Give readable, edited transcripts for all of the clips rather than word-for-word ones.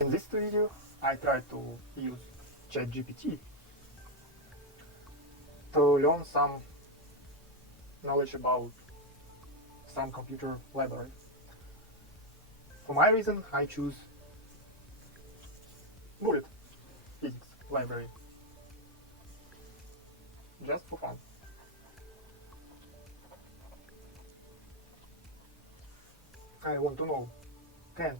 In this video, I try to use ChatGPT to learn some knowledge about some computer library. For my reason, I choose Bullet Physics library, just for fun. I want to know, can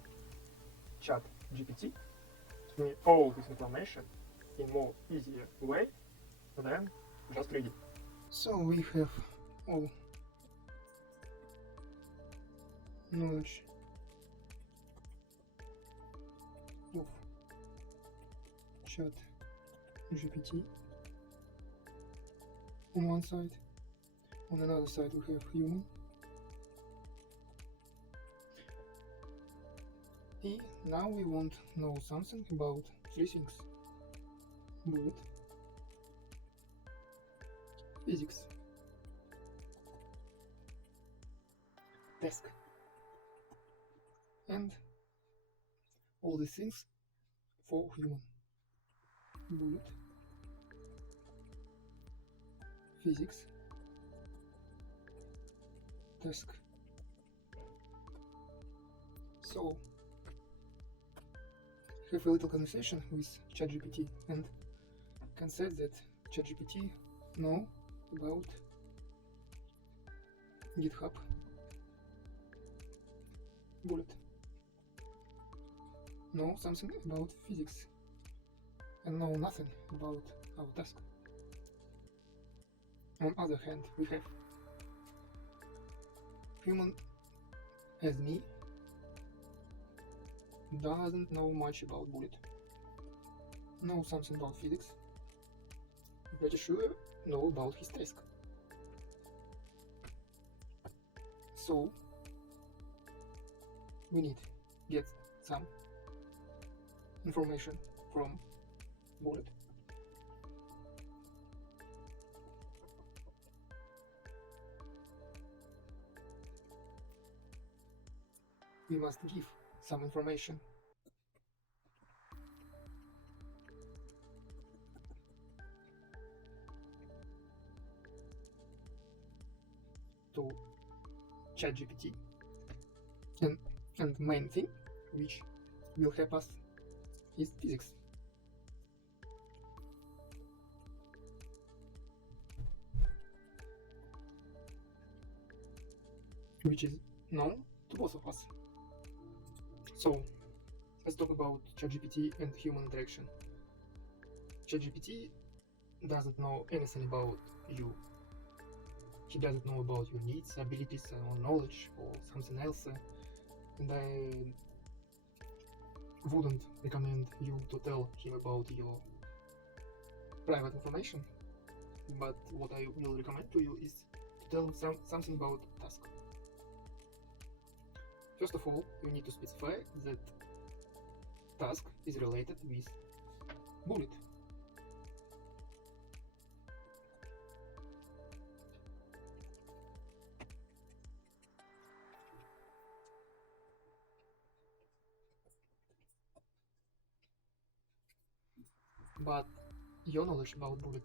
ChatGPT give me all this information in more easier way than just reading? So we have all knowledge of ChatGPT on one side. On another side we have human. And now we want to know something about three things: Bullet, physics, task, and all these things for human. Bullet, physics, task. So have a little conversation with ChatGPT and can say that ChatGPT know about GitHub, Bullet, know something about physics, and know nothing about our task. On the other hand, we have human as me, doesn't know much about Bullet, know something about physics, pretty sure know about his task. So we need get some information from Bullet. We must give some information to ChatGPT, and main thing which will help us is physics. Which is known to both of us. So let's talk about ChatGPT and human interaction. ChatGPT doesn't know anything about you. He doesn't know about your needs, abilities, or knowledge, or something else. And I wouldn't recommend you to tell him about your private information. But what I will recommend to you is to tell him something about task. First of all, you need to specify that task is related with Bullet. But your knowledge about Bullet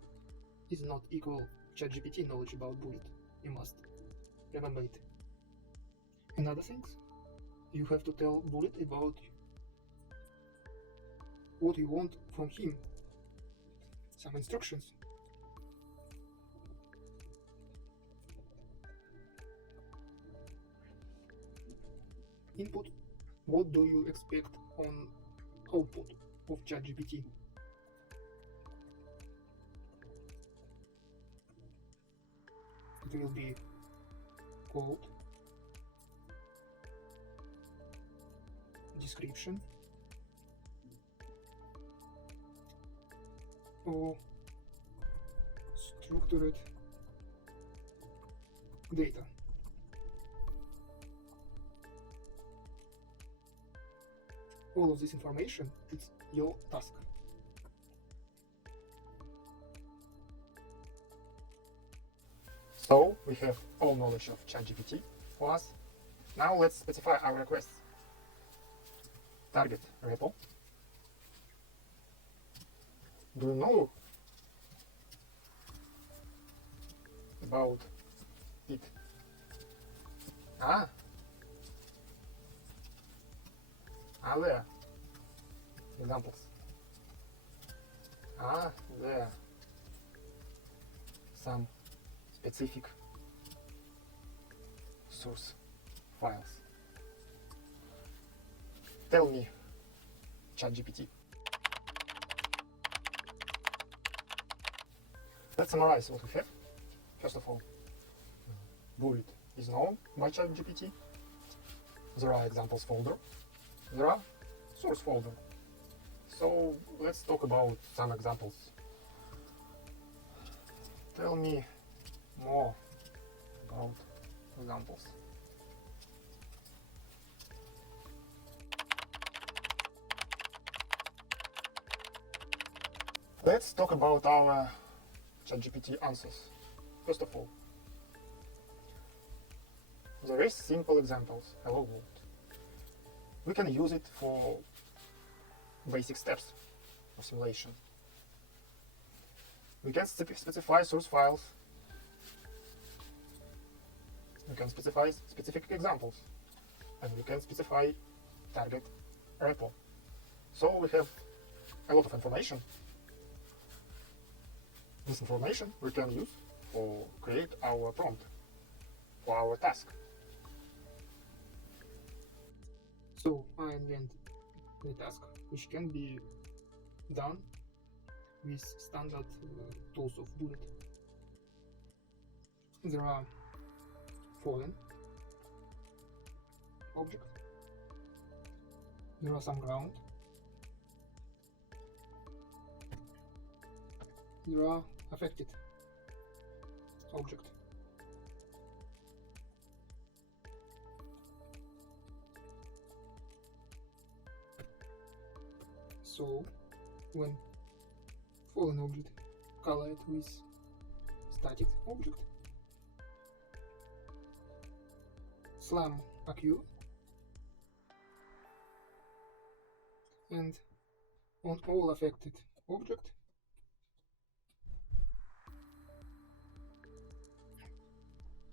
is not equal ChatGPT knowledge about Bullet. You must remember it. Another things, you have to tell Bullet about what you want from him. Some instructions. Input, what do you expect on output of ChatGPT? It will be code, description, or structured data. All of this information is your task. So we have all knowledge of ChatGPT for us. Now let's specify our requests. Target repo, Do you know about it? Are there examples? Are there some specific source files? Tell me, ChatGPT. Let's summarize what we have. First of all, bullet is known by ChatGPT. There are examples folder. There are source folder. So let's talk about some examples. Tell me more about examples. Let's talk about our ChatGPT answers. First of all, there is simple examples. Hello world. We can use it for basic steps of simulation. We can specify source files. We can specify specific examples, and we can specify target repo. So we have a lot of information. This information we can use for create our prompt for our task. So I invent the task which can be done with standard tools of bullet. There are fallen objects. There are some ground. There are affected object. So when fallen object collide with static object, slam occur, and on all affected object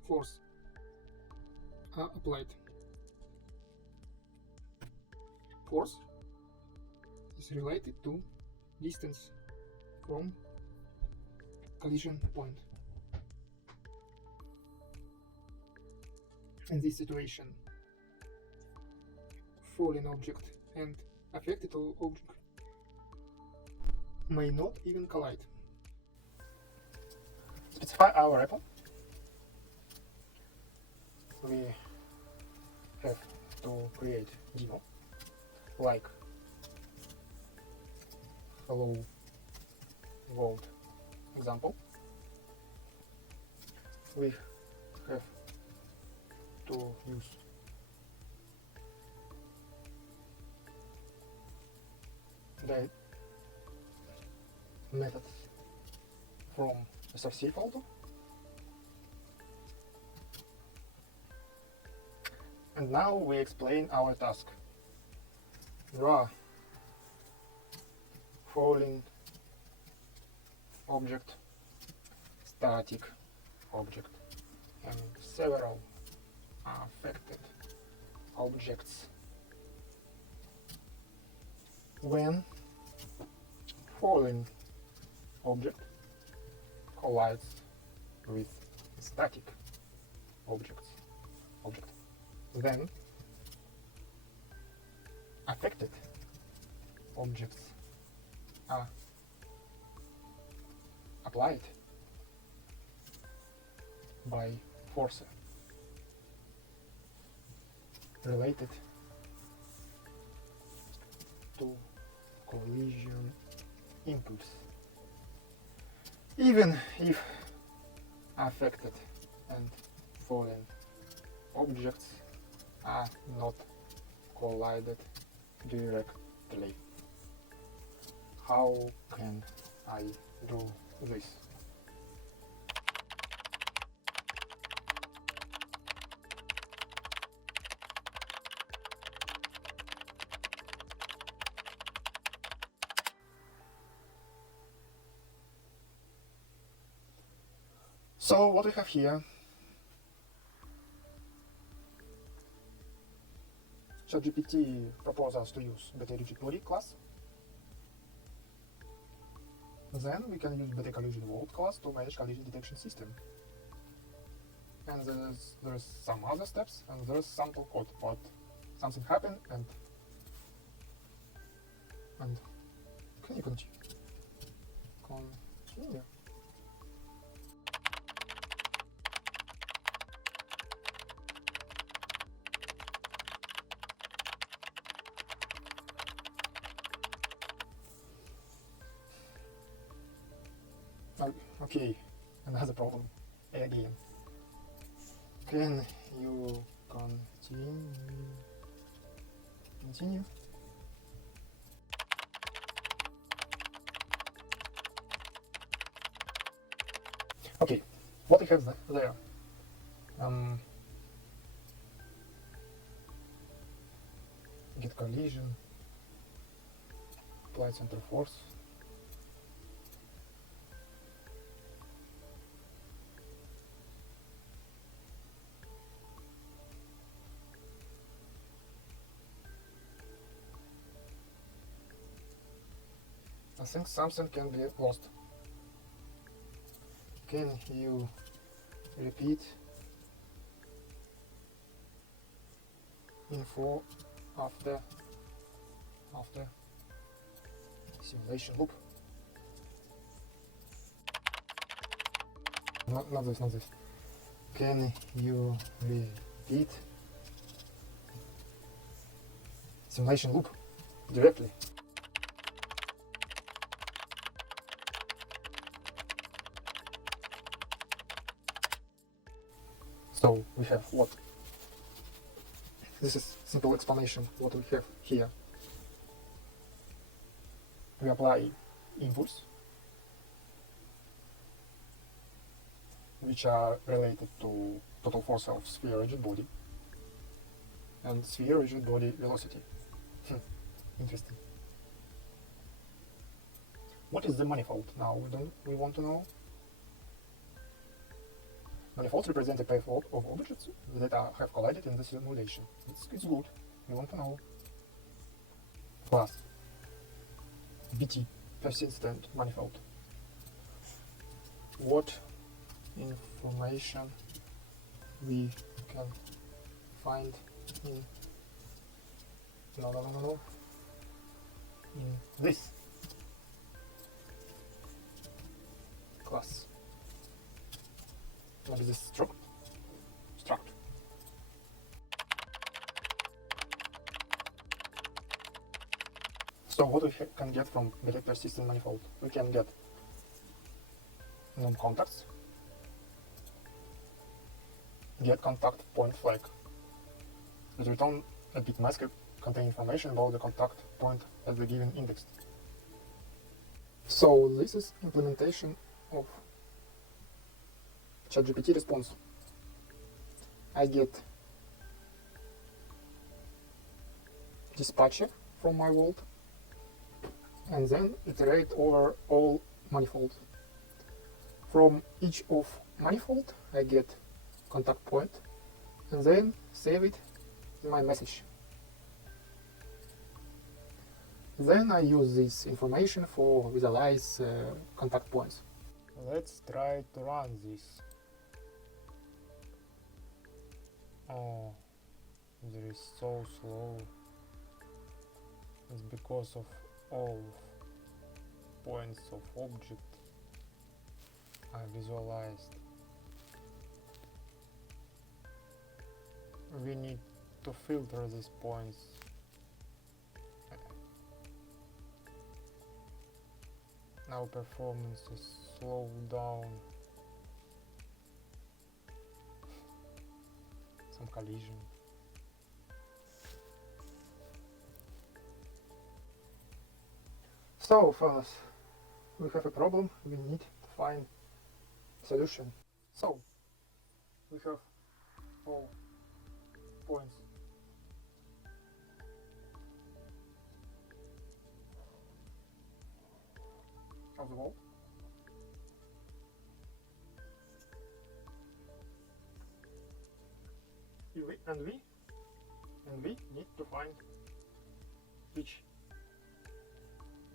force are applied. Force is related to distance from collision point. In this situation, fallen object and affected object may not even collide. Specify our repo. We have to create demo like hello world example. We have to use the methods from src folder. And now we explain our task. Draw falling object, static object, and several affected objects. When falling object collides with static object, then affected objects are applied by force related to collision impulse, even if affected and fallen objects are not collided directly. How can I do this? So what we have here, ChatGPT proposes us to use beta rigid body class. Then we can use beta collision vault class to manage collision detection system. And there's some other steps, and there's sample code, but something happened, and can you continue? Continue. Okay, another problem again. Can you continue? Okay, what we have there? Get collision, apply center force. I think something can be lost. Can you repeat info after simulation loop? Not this. Can you repeat simulation loop directly? So we have what? This is simple explanation what we have here. We apply inputs which are related to total force of sphere rigid body and sphere rigid body velocity. Interesting. What is the manifold? Now we want to know. Manifolds represent a path of objects that have collided in the simulation. It's good. We want to know. Class BT, persistent manifold. What information we can find in in this class? What is this struct? So what we can get from beta persistent manifold? We can get non-contacts, get contact point flag, and return a bit mask containing information about the contact point at the given index. So this is implementation of ChatGPT response. I get dispatcher from my vault and then iterate over all manifolds. From each of manifold I get contact point and then save it in my message. Then I use this information for visualize contact points. Let's try to run this. Oh, there is so slow. It's because of all points of object I visualized. We need to filter these points. Now performance is slowed down. Some collision. So first, we have a problem, we need to find a solution. So, we have all points of the wall. and we need to find which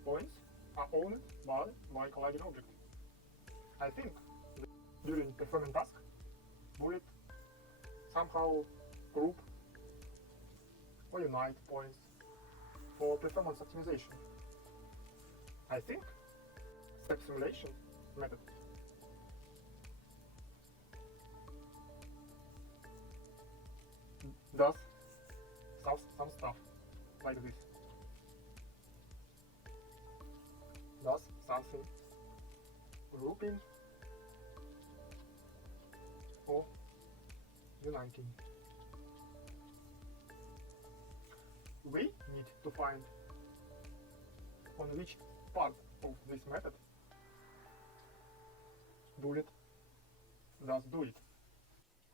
points are owned by colliding object. I think during performing task, bullet somehow group or unite points for performance optimization. I think step simulation method does some stuff like this. Does something grouping or uniting. We need to find on which part of this method bullet does do it.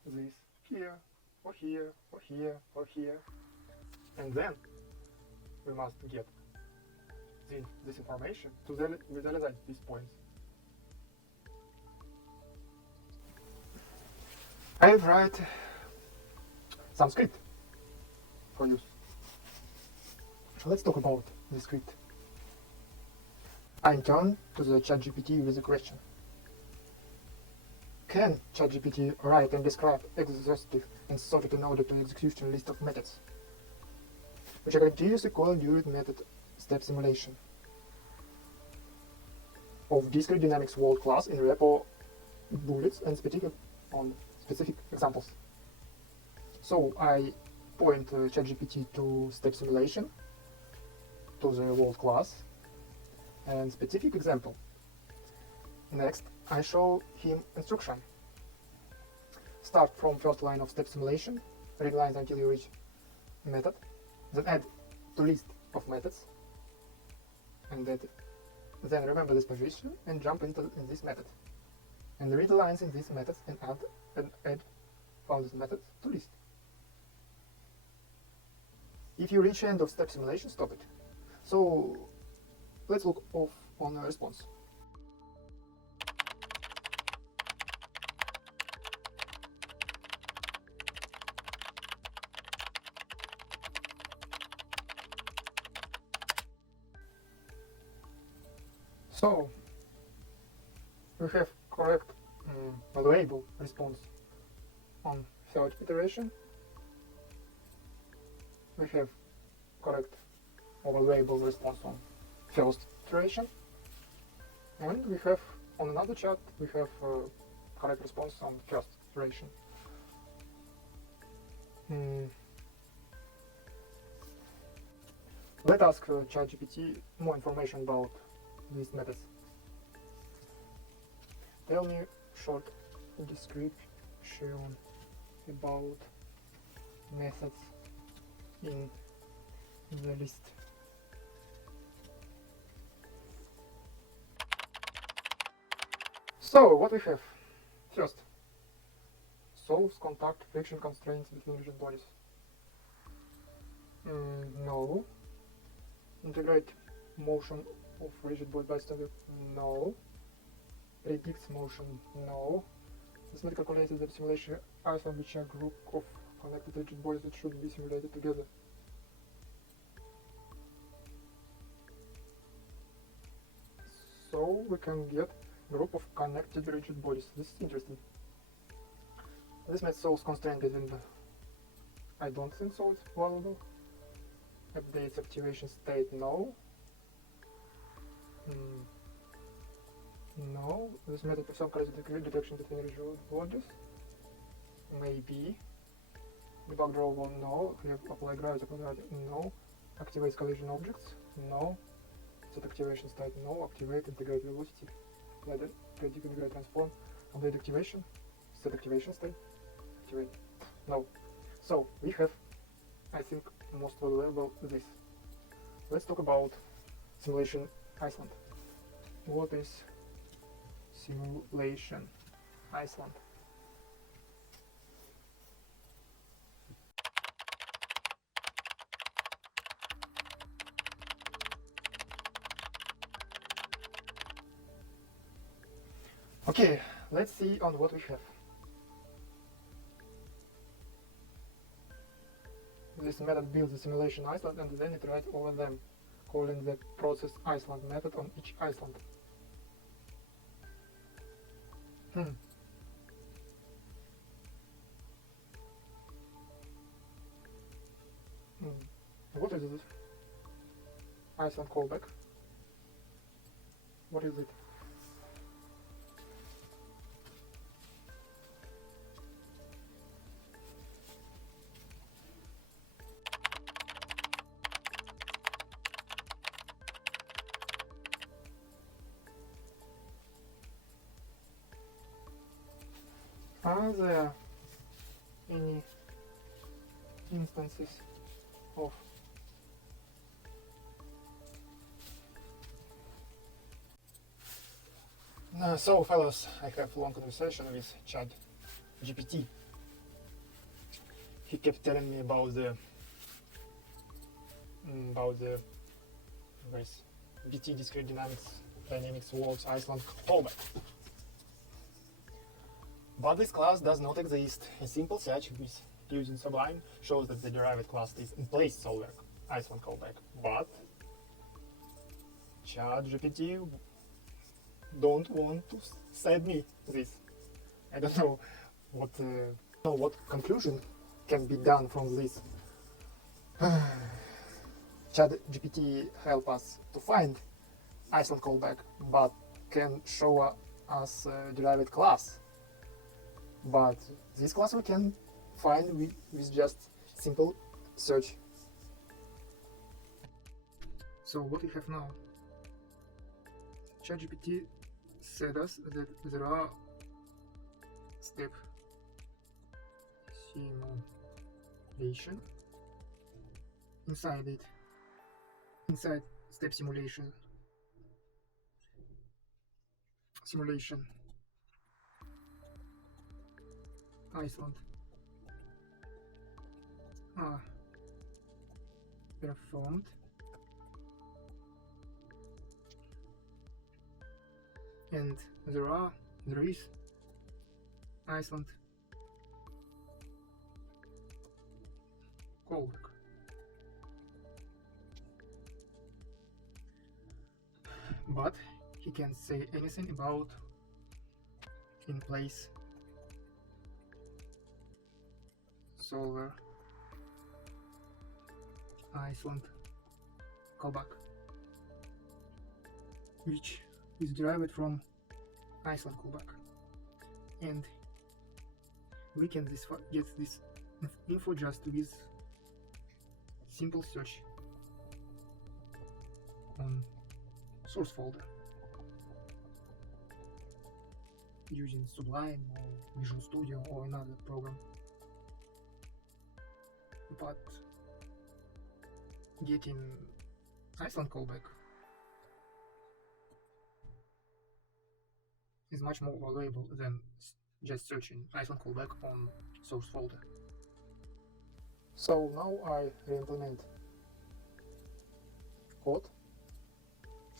This here, or here, or here, or here. And then we must get this information to visualize these points. I write some script for use. Let's talk about the script. I turn to the ChatGPT with a question. Can ChatGPT write and describe exhaustive and sorted in order to execution list of methods, which are continuously called during method step simulation of discrete dynamics world class in repo bullets and specific examples. So I point ChatGPT to step simulation, to the world class, and specific example. Next, I show him instruction. Start from first line of step simulation, read lines until you reach method, then add to list of methods, and then remember this position and jump in this method, and read the lines in this method and add all these methods to list. If you reach end of step simulation, stop it. So let's look on a response. So we have correct valuable response on third iteration. We have correct or valuable response on first iteration, and we have on another chart we have correct response on first iteration. Let's ask ChatGPT more information about these methods. Tell me short description about methods in the list. So what we have? First, solves contact friction constraints between rigid bodies. No. Integrate motion of rigid body bystander. No. Predicts motion. No. This method calculates the simulation item, which are a group of connected rigid bodies that should be simulated together. So we can get group of connected rigid bodies. This is interesting. This method solves constraint between the... I don't think so, it's valuable. Updates activation state, no. No. This method performs correct detection between rigid bodies. Maybe. Debug draw one, no. Apply gravity, no. Activates collision objects, no. Set activation state, no. Activate integrate velocity. Predict integrate transform. Update activation. Set activation state. Activate. No. So we have, I think, most valuable this. Let's talk about simulation Iceland. What is simulation Iceland? Okay, let's see on what we have. this method builds the simulation island and then iterates over them, calling the process island method on each island. What is it? Island callback. What is it? Are there any instances of so fellows, I have a long conversation with ChatGPT. He kept telling me about the BT discrete dynamics works Iceland callback. But this class does not exist. A simple search with using Sublime shows that the derived class is in place solver Iceland callback. But ChatGPT don't want to send me this. I don't know what conclusion can be done from this. ChatGPT help us to find Iceland callback, but can show us derived class. But this class we can find with just simple search. So what we have now? ChatGPT said us that there are step simulation inside it. Inside step simulation Iceland are performed and there is Iceland callback. But he can't say anything about in place solver Iceland callback, which is derived from Iceland callback, and we can get this info just with simple search on source folder using Sublime or Visual Studio or another program. But getting Iceland callback is much more valuable than just searching Iceland callback on source folder. So now I re-implement code.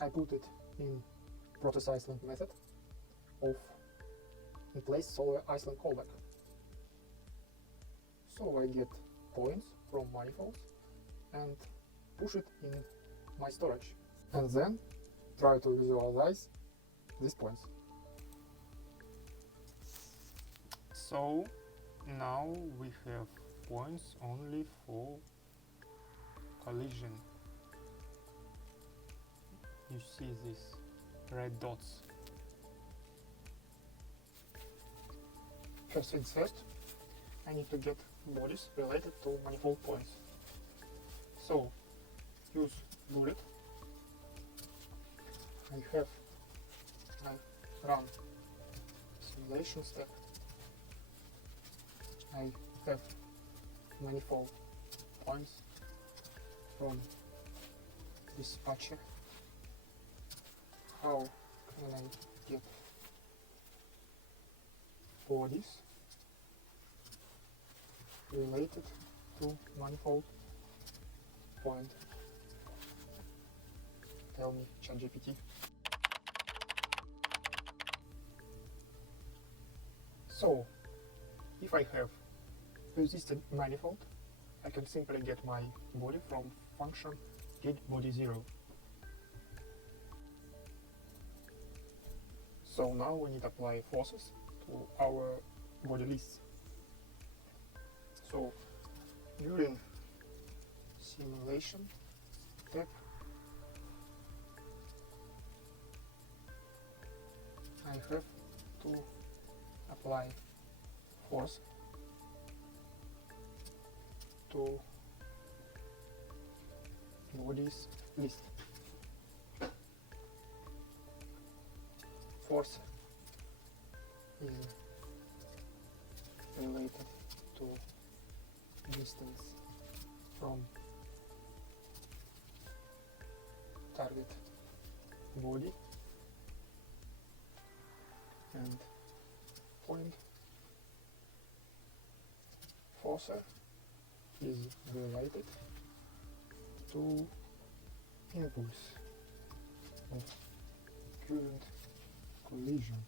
I put it in process Iceland method of in place solver Iceland callback. So I get points from manifolds and push it in my storage, and then try to visualize these points. So now we have points only for collision. You see these red dots. First things first, I need to get bodies related to manifold points. So use bullet. I run simulation step. I have manifold points from dispatcher. How can I get bodies related to manifold point? Tell me, ChatGPT. So, if I have resistant manifold I can simply get my body from function getBody0. So now we need to apply forces to our body lists. So during simulation step, I have to apply force to body's list. Force is related to distance from target body and point. Force is related to impulse of current collision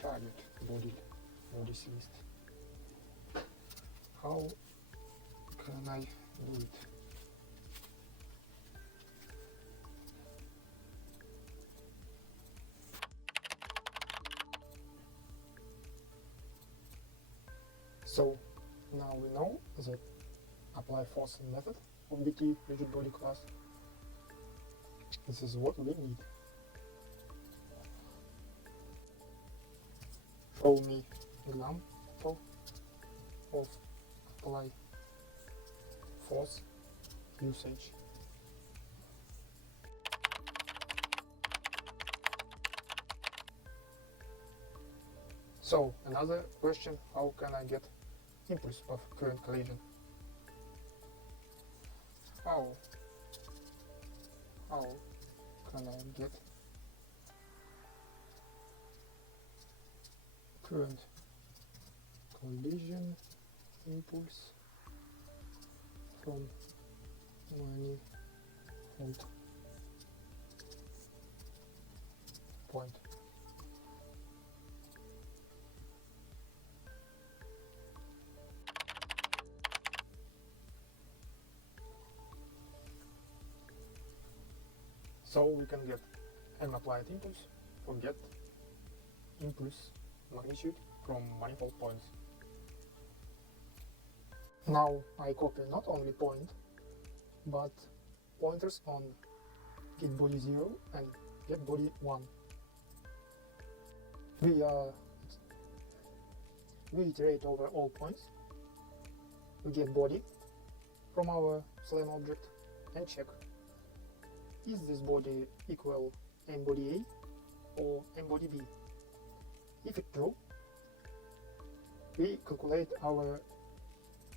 target body's list. How can I do it? So now we know that apply force method of BT rigid body class. This is what we need. Show me example of apply force usage. So another question, how can I get impulse of current collision? How can I get current collision impulse from manifold point? So we can get an applied impulse or get impulse magnitude from manifold points. Now I copy not only point, but pointers on getBody0 and getBody1. We iterate over all points. We get body from our SLAM object and check, is this body equal m-body A or m-body B? If it's true, we calculate our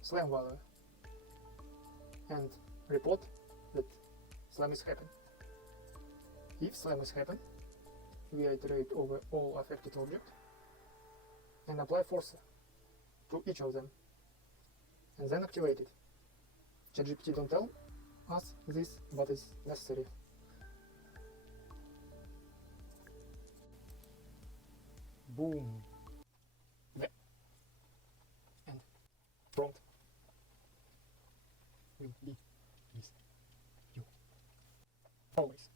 SLAM value and report that SLAM is happen. If SLAM is happen, we iterate over all affected objects and apply force to each of them and then activate it. ChatGPT don't tell us this, but it's necessary. Boom. The and prompt will be with you always.